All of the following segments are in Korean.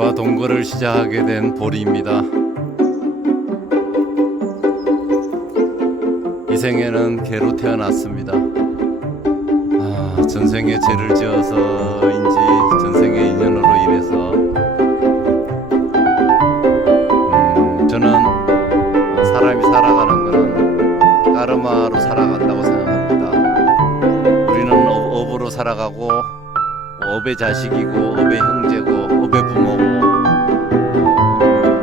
개와 동거를 시작하게 된 보리입니다. 이 생에는 개로 태어났습니다. 아, 전생에 죄를 지어서인지 전생의 인연으로 인해서 음, 저는 사람이 살아가는 것은 까르마로 살아간다고 생각합니다. 우리는 업- 업으로 살아가고 업의 자식이고 업의 형제고 업의 부모고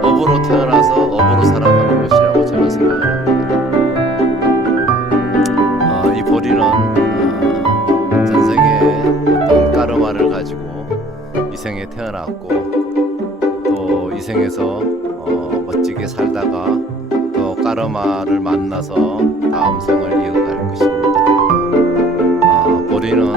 업으로 태어나서 업으로 살아가는 것이라고 저는 생각을 합니다. 어, 이 보리는 어, 전생에 어떤 까르마를 가지고 이 생에 태어났고 또 이 생에서 어, 멋지게 살다가 또 까르마를 만나서 다음 생을 이어갈 것입니다. 어, 보리는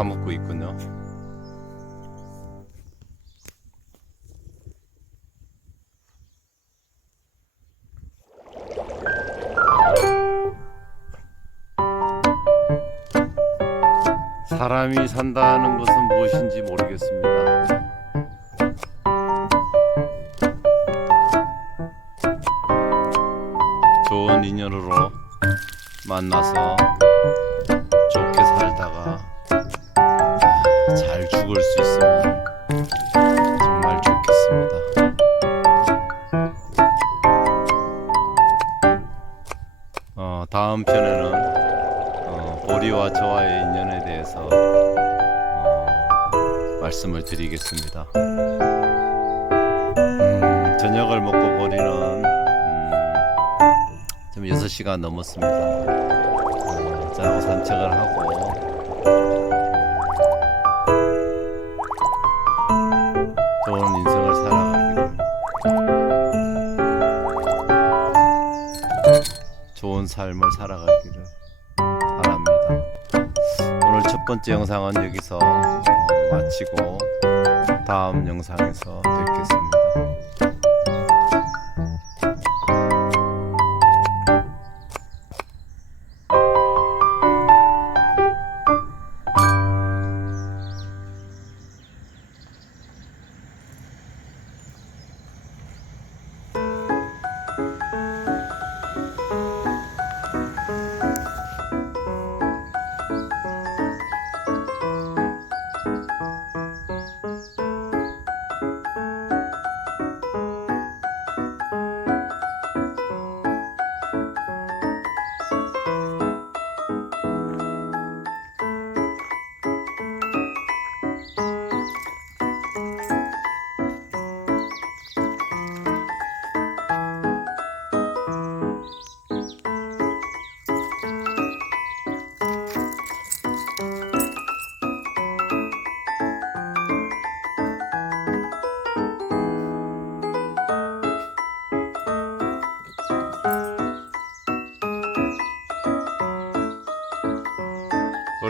파묻고 있군요. 사람이 산다는 것은 무엇인지 모르겠습니다. 좋은 인연으로 만나서 좋게 살다가 아, 잘 죽을 수 있으면 정말 좋겠습니다. 어, 다음 편에는 어, 보리와 저와의 인연에 대해서 어, 말씀을 드리겠습니다. 음, 저녁을 먹고 보리는 음, 지금 6시가 넘었습니다. 어, 저하고 산책을 하고 인생을 살아가기를 좋은 삶을 살아가기를 바랍니다. 오늘 첫 번째 영상은 여기서 어, 마치고 다음 영상에서 뵙겠습니다.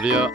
보리야